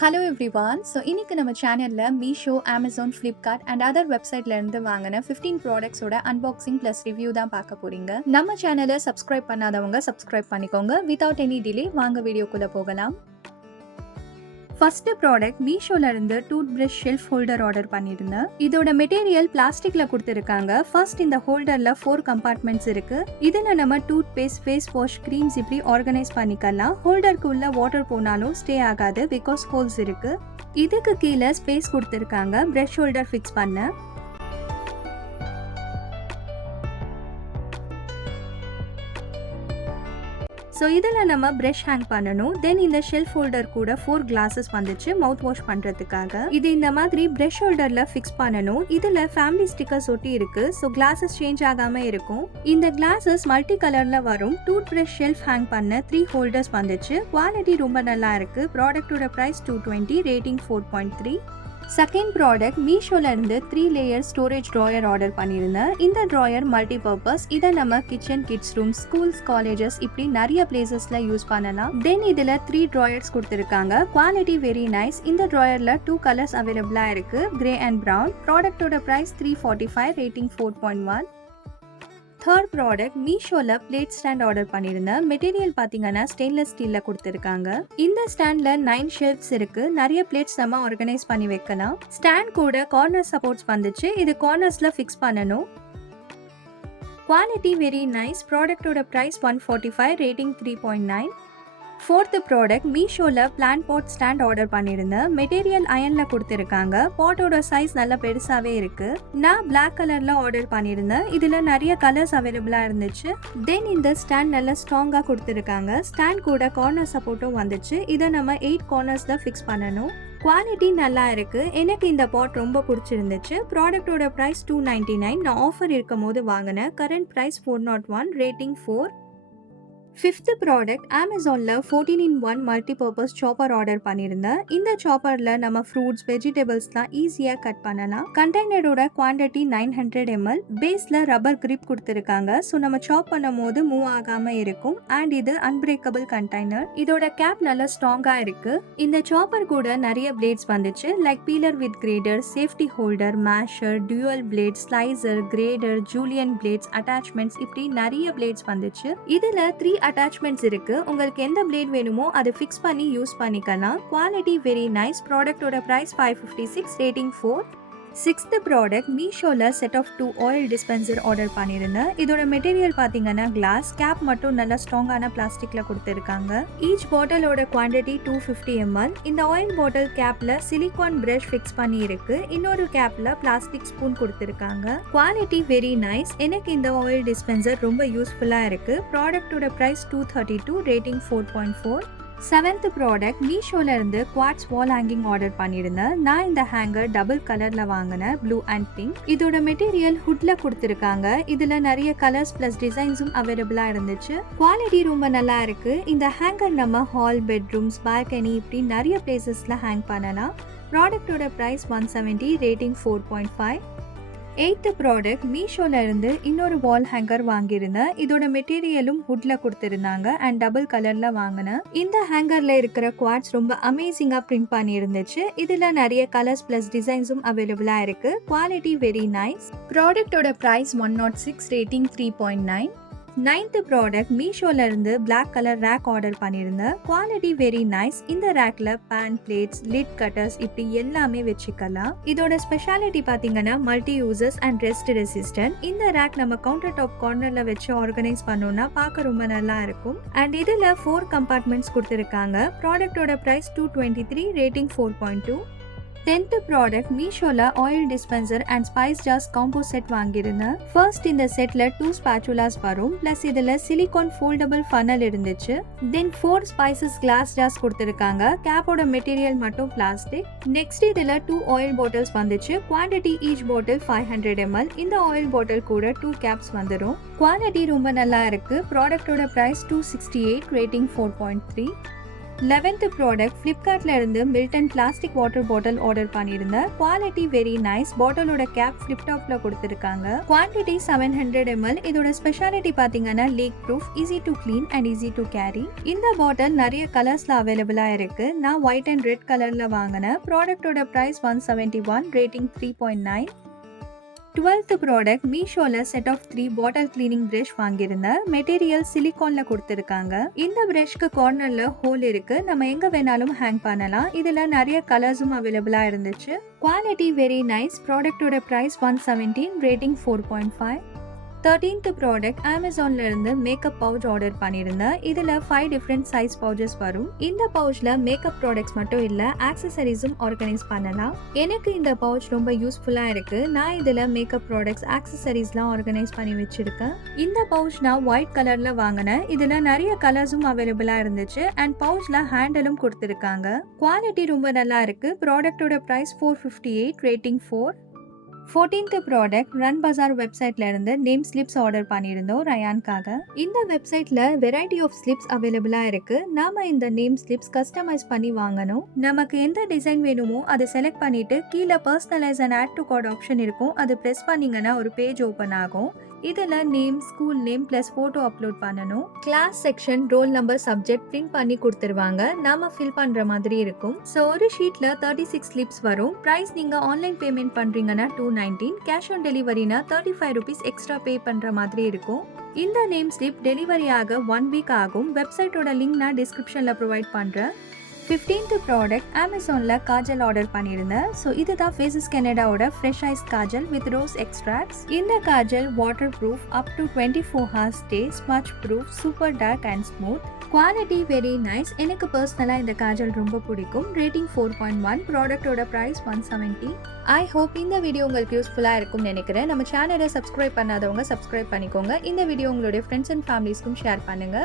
Hello everyone. So இன்னைக்கு நம்ம சேனலில் Meesho, Amazon, Flipkart and other வெப்சைட்லேருந்து வாங்கின 15 ப்ராடக்ட்ஸோட அன்பாக்சிங் ப்ளஸ் ரிவ்யூ தான் பார்க்க போறீங்க. நம்ம சேனலை சப்ஸ்கிரைப் பண்ணாதவங்க சப்ஸ்கிரைப் பண்ணிக்கோங்க. வித்தவுட் எனி டிலே வாங்க வீடியோக்குள்ளே போகலாம். ஃபர்ஸ்ட் ப்ராடக்ட் மீஷோல இருந்து tooth brush shelf holder order பண்ணியிருந்தேன். இதோட மெட்டீரியல் பிளாஸ்டிக்ல கொடுத்துருக்காங்க. ஃபர்ஸ்ட் இந்த ஹோல்டர்ல 4 கம்பார்ட்மெண்ட்ஸ் இருக்கு. இதுல நம்ம toothpaste, face wash, creams இப்படி ஆர்கனைஸ் பண்ணிக்கலாம். ஹோல்டருக்கு உள்ள வாட்டர் போனாலும் ஸ்டே ஆகாது பிகாஸ் ஹோல்ஸ் இருக்கு. இதுக்கு கீழே ஸ்பேஸ் கொடுத்துருக்காங்க பிரஷ் ஹோல்டர் ஃபிக்ஸ் பண்ண. ஸோ இதில் நம்ம ப்ரஷ் ஹேங் பண்ணணும். தென் இந்த ஷெல்ஃப் ஹோல்டர் கூட 4 கிளாஸஸ் வந்துச்சு மவுத் வாஷ் பண்ணுறதுக்காக. இது இந்த மாதிரி ப்ரஷ் ஹோல்டரில் ஃபிக்ஸ் பண்ணணும். இதில் ஃபேமிலி ஸ்டிக்கர்ஸ் ஒட்டி இருக்கு. ஸோ கிளாஸஸ் சேஞ்ச் ஆகாமல் இருக்கும். இந்த கிளாஸஸ் மல்டி கலரில் வரும். டூத் ப்ரஷ் ஷெல்ஃப் ஹேங் பண்ண 3 ஹோல்டர்ஸ் வந்துச்சு. குவாலிட்டி ரொம்ப நல்லா இருக்கு. ப்ராடக்டோட ப்ரைஸ் 220, ரேட்டிங் 4.3. செகண்ட் ப்ராடக்ட் மீஷோல இருந்து 3 லேயர் ஸ்டோரேஜ் ட்ராயர் ஆர்டர் பண்ணியிருந்தேன். இந்த ட்ராயர் மல்டி பர்பஸ். இதை நம்ம kitchen, kids room, schools, colleges இப்படி நிறைய பிளேசஸ்ல யூஸ் பண்ணலாம். தென் இதுல 3 ட்ராயர்ஸ் கொடுத்துருக்காங்க. Quality very nice. இந்த ட்ராயர்ல 2 கலர்ஸ் அவைலபிளா இருக்கு, கிரே அண்ட் பிரவுன். ப்ராடக்டோட பிரைஸ் 345, ரேட்டிங் 4.1. தேர்ட் ப்ராடக்ட் மீஷோல பிளேட் ஸ்டாண்ட் ஆர்டர் பண்ணியிருந்தேன். மெட்டீரியல் பார்த்தீங்கன்னா ஸ்டெயின்லெஸ் ஸ்டீல்ல கொடுத்துருக்காங்க. இந்த ஸ்டாண்ட்ல 9 ஷெல்ஃப்ஸ் இருக்கு. நிறைய பிளேட்ஸ் நம்ம ஆர்கனைஸ் பண்ணி வைக்கலாம். ஸ்டாண்ட் கூட கார்னர் சப்போர்ட்ஸ் வந்துச்சு. இது கார்னர்ஸ்ல ஃபிக்ஸ் பண்ணணும். Quality very nice. ப்ராடக்டோட பிரைஸ் 145, ரேட்டிங் 3.9. ஃபோர்த் ப்ராடக்ட் மீஷோல பிளான்ட் பாட் ஸ்டாண்ட் ஆர்டர் பண்ணியிருந்தேன். மெட்டீரியல் அயன்ல கொடுத்துருக்காங்க. பாட்டோட சைஸ் நல்லா பெருசாவே இருக்கு. நான் பிளாக் கலர்ல ஆர்டர் பண்ணியிருந்தேன். இதுல நிறைய கலர்ஸ் அவைலபிளா இருந்துச்சு. தென் இந்த ஸ்டாண்ட் நல்லா ஸ்ட்ராங்கா கொடுத்துருக்காங்க. ஸ்டாண்ட் கூட கார்னர் சப்போர்ட்டும் வந்துச்சு. இதை நம்ம 8 கார்னர்ஸ்ல ஃபிக்ஸ் பண்ணணும். குவாலிட்டி நல்லா இருக்கு. எனக்கு இந்த பாட் ரொம்ப பிடிச்சிருந்துச்சு. ப்ராடக்டோட பிரைஸ் 299. நான் ஆஃபர் இருக்கும் போது வாங்கினேன். Current price 401, rating 4. Fifth product அமேசான்ல 14-in-1 மல்டிபர்பஸ் சாப்பர் ஆர்டர் பண்ணியிருந்தேன். இந்த சாப்பர்ல நம்ம ஃப்ரூட்ஸ், வெஜிடபிள்ஸ்லாம் ஈஸியாக கட் பண்ணலாம். கண்டெய்னரோட குவான்டிட்டி 900 ml. பேஸ்ல ரப்பர் கிரிப் கொடுத்துருக்காங்க. ஸோ நம்ம சாப் பண்ணும் போது மூவ் ஆகாம இருக்கும். அண்ட் இது அன்பிரேக்கபிள் கண்டெய்னர். இதோட கேப் நல்லா ஸ்ட்ராங்கா இருக்கு. இந்த சாப்பர் கூட நிறைய பிளேட்ஸ் வந்துச்சு. Like peeler with grater, safety holder, measure, dual blade, slicer, grater, julienne blades, attachments இப்படி நிறைய பிளேட்ஸ் வந்துச்சு. இதுல 3 அட்டாச்மெண்ட்ஸ் இருக்கு. உங்களுக்கு எந்த பிளேட் வேணுமோ அதை ஃபிக்ஸ் பண்ணி யூஸ் பண்ணிக்கலாம். Quality very nice. ப்ராடக்டோட பிரைஸ் 556, ரேட்டிங் 4. சிக்ஸ்த் ப்ராடக்ட் மீஷோல set of 2 oil dispenser order பண்ணியிருந்தேன். இதோட மெட்டீரியல் பார்த்தீங்கன்னா கிளாஸ். கேப் மட்டும் நல்லா ஸ்ட்ராங்கான பிளாஸ்டிக்ல கொடுத்துருக்காங்க. ஈச் பாட்டிலோட குவான்டிட்டி 250 ml. இந்த ஆயில் பாட்டில் கேப்ல சிலிகான் பிரஷ் ஃபிக்ஸ் பண்ணி இருக்கு. இன்னொரு கேப்ல பிளாஸ்டிக் ஸ்பூன் கொடுத்துருக்காங்க. Quality very nice. எனக்கு இந்த ஆயில் டிஸ்பென்சர் ரொம்ப யூஸ்ஃபுல்லா இருக்கு. ப்ராடக்டோட பிரைஸ் 232, ரேட்டிங் 4.4. செவன்த் ப்ராடக்ட் மீஷோல இருந்து குவாட்ஸ் வால் ஹேங்கிங் ஆர்டர் பண்ணியிருந்தேன். நான் இந்த ஹேங்கர் டபுள் கலர்ல வாங்கினேன், ப்ளூ அண்ட் பிங்க். இதோட மெட்டீரியல் ஹுட்ல கொடுத்துருக்காங்க. இதுல நிறைய கலர்ஸ் பிளஸ் டிசைன்ஸும் அவைலபிளா இருந்துச்சு. குவாலிட்டி ரொம்ப நல்லா இருக்கு. இந்த ஹேங்கர் நம்ம ஹால், பெட்ரூம்ஸ், பால்கனி இப்படி நிறைய பிளேசஸ்ல ஹேங் பண்ணலாம். ப்ராடக்டோட பிரைஸ் 170, ரேட்டிங் 4.5. எய்த் ப்ராடக்ட் மீஷோல இருந்து இன்னொரு வால் ஹேங்கர் வாங்கியிருந்தேன். இதோட மெட்டீரியலும் ஹுட்ல கொடுத்துருந்தாங்க அண்ட் டபுள் கலர்ல வாங்கினேன். இந்த ஹேங்கர்ல இருக்கிற குவாட்ஸ் ரொம்ப அமேசிங்கா பிரிண்ட் பண்ணி இருந்துச்சு. இதுல நிறைய கலர்ஸ் பிளஸ் டிசைன்ஸும் அவைலபிளா இருக்கு. Quality very nice. ப்ராடக்டோட பிரைஸ் 106, ரேட்டிங் 3.9. நைன்த் ப்ராடக்ட் மீஷோல இருந்து பிளாக் கலர் ரேக் ஆர்டர் பண்ணியிருந்தேன். Quality very nice. இந்த ரேக்ல பேன், பிளேட்ஸ், லிட் கட்டர்ஸ் இப்படி எல்லாமே வச்சுக்கலாம். இதோட ஸ்பெஷாலிட்டி பாத்தீங்கன்னா multi users and rest resistant. இந்த ரேக் நம்ம கவுண்டர் டாப் கார்னர்ல வச்சு ஆர்கனைஸ் பண்ணோம்னா பார்க்க ரொம்ப நல்லா இருக்கும். அண்ட் இதுல 4 கம்பார்ட்மெண்ட்ஸ் கொடுத்துருக்காங்க. ப்ராடக்டோட பிரைஸ் 223, ரேட்டிங் 4.2. 10th ப்ராடக்ட் மீஷோல oil dispenser and spice jars combo set வாங்கியிருந்தேன். ஃபர்ஸ்ட் இந்த செட்ல 2 ஸ்பாச்சுலாஸ் வரும். பிளஸ் இதுல சிலிகான் ஃபோல்டபிள் ஃபனல் இருந்துச்சு. தென் 4 ஸ்பைசஸ் கிளாஸ் ஜார்ஸ் கொடுத்துருக்காங்க. கேப்போட மெட்டீரியல் மட்டும் பிளாஸ்டிக். நெக்ஸ்ட் இதுல 2 ஆயில் பாட்டில்ஸ் வந்துச்சு. குவான்டிட்டி ஈச் பாட்டில் 500 ml. இந்த ஆயில் பாட்டில் கூட 2 கேப்ஸ் வந்துடும். குவாலிட்டி ரொம்ப நல்லா இருக்கு. ப்ராடக்டோட பிரைஸ் 268, ரேட்டிங் 4.3. 11th ப்ராடக்ட் ஃப்ளிப்கார்ட்ல இருந்து Milton plastic water bottle order பண்ணியிருந்தேன். Quality very nice. பாட்டிலோட கேப் ஃபிளிப் டாப்ல கொடுத்திருக்காங்க. Quantity 700 ml. இதோட ஸ்பெஷாலிட்டி பாத்தீங்கன்னா leak proof, easy to clean and easy to carry. இந்த பாட்டில் நிறைய கலர்ஸ்ல அவைலபிளா இருக்கு. நான் ஒயிட் அண்ட் ரெட் கலர்ல வாங்கினேன். ப்ராடக்டோட பிரைஸ் 171, ரேட்டிங் 3.9. 12th ப்ராடக்ட் மீஷோல set of 3 bottle cleaning brush வாங்கியிருந்தேன். மெட்டீரியல் சிலிகான்ல கொடுத்திருக்காங்க. இந்த பிரஷ்க்கு கார்னர்ல ஹோல் இருக்கு. நம்ம எங்க வேணாலும் ஹேங் பண்ணலாம். இதுல நிறைய கலர்ஸும் அவைலபிளா இருந்துச்சு. Quality very nice. ப்ராடக்டோட பிரைஸ் 117, ரேட்டிங் 4.5. 13th ப்ராடக்ட் அமேசான்ல இருந்து மேக்கப் பவுச் ஆர்டர் பண்ணியிருந்தேன். இதுல 5 டிஃப்ரெண்ட் சைஸ் பவுச்சஸ் வரும். இந்த பவுச்ல மேக்கப் ப்ராடக்ட்ஸ் மட்டும் இல்ல, ஆக்சசரிஸும் ஆர்கனைஸ் பண்ணலாம். எனக்கு இந்த பவுச் ரொம்ப யூஸ்ஃபுல்லா இருக்கு. நான் இதுல மேக்கப் ப்ராடக்ட்ஸ், ஆக்சசரிஸ்லாம் ஆர்கனைஸ் பண்ணி வச்சிருக்கேன். இந்த பவுச் நான் ஒயிட் கலர்ல வாங்கினேன். இதுல நிறைய கலர்ஸும் அவைலபிளா இருந்துச்சு அண்ட் பவுச்ல ஹேண்டலும் கொடுத்திருக்காங்க. குவாலிட்டி ரொம்ப நல்லா இருக்கு. ப்ராடக்டோட பிரைஸ் 458, ரேட்டிங் 4. 14th ப்ராடக்ட் ரன் பஜார் வெப்சைட்ல இருந்து நேம் ஸ்லிப்ஸ் ஆர்டர் பண்ணியிருந்தோம் ரயான்காக. இந்த வெப்சைட்ல வெரைட்டி ஆஃப் ஸ்லிப்ஸ் அவைலபிளா இருக்கு. நாம இந்த நேம் ஸ்லிப்ஸ் கஸ்டமைஸ் பண்ணி வாங்கணும். நமக்கு எந்த டிசைன் வேணுமோ அதை செலக்ட் பண்ணிட்டு கீழே personalise and add to cart option இருக்கும். அது பிரஸ் பண்ணீங்கன்னா ஒரு பேஜ் ஓபன் ஆகும். இதுல name, school name plus photo upload பண்ணணும். Class section, roll number, subject print பண்ணி கொடுத்துருவாங்க. நாம ஃபில் பண்ற மாதிரி இருக்கும். ஸோ ஒரு ஷீட்ல 36 ஸ்லிப்ஸ் வரும். பிரைஸ் நீங்க ஆன்லைன் பேமெண்ட் பண்றீங்கன்னா 219, கேஷ் ஆன் டெலிவரினா 35 rupees எக்ஸ்ட்ரா பே பண்ற மாதிரி இருக்கும். இந்த நேம் ஸ்லிப் டெலிவரி ஆக 1 week ஆகும். வெப்சைட்டோட லிங்க் நான் டிஸ்கிரிப்ஷன்ல ப்ரொவைட் பண்றேன். 15th ப்ராடக்ட் அமேசான்ல காஜல் ஆர்டர் பண்ணியிருந்தேன். ஸோ இதுதான் ஃபேஸஸ் கனடாவோட fresh eyes kajal with rose extracts. இந்த kajal water proof, up to 24 hours stay, smudge proof, super dark and smooth. Quality very nice. எனக்கு பர்சனலாக இந்த காஜல் ரொம்ப பிடிக்கும். ரேட்டிங் 4.1. ப்ராடக்டோட ப்ரைஸ் 170. ஐ ஹோப் இந்த வீடியோ உங்களுக்கு யூஸ்ஃபுல்லாக இருக்கும்னு நினைக்கிறேன். நம்ம சேனலை சப்ஸ்கிரைப் பண்ணாதவங்க சப்ஸ்கிரைப் பண்ணிக்கோங்க. இந்த வீடியோ உங்களுடைய ஃப்ரெண்ட்ஸ் அண்ட் ஃபேமிலிஸ்க்கும் ஷேர் பண்ணுங்க.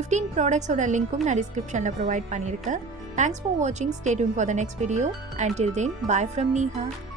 15 ப்ராடக்ட்ஸோட லிங்க்கும் நான் டிஸ்கிரிப்ஷனில் ப்ரொவைட் பண்ணியிருக்கேன். Thanks for watching. Stay tuned for the next video. Until then, bye from Neha.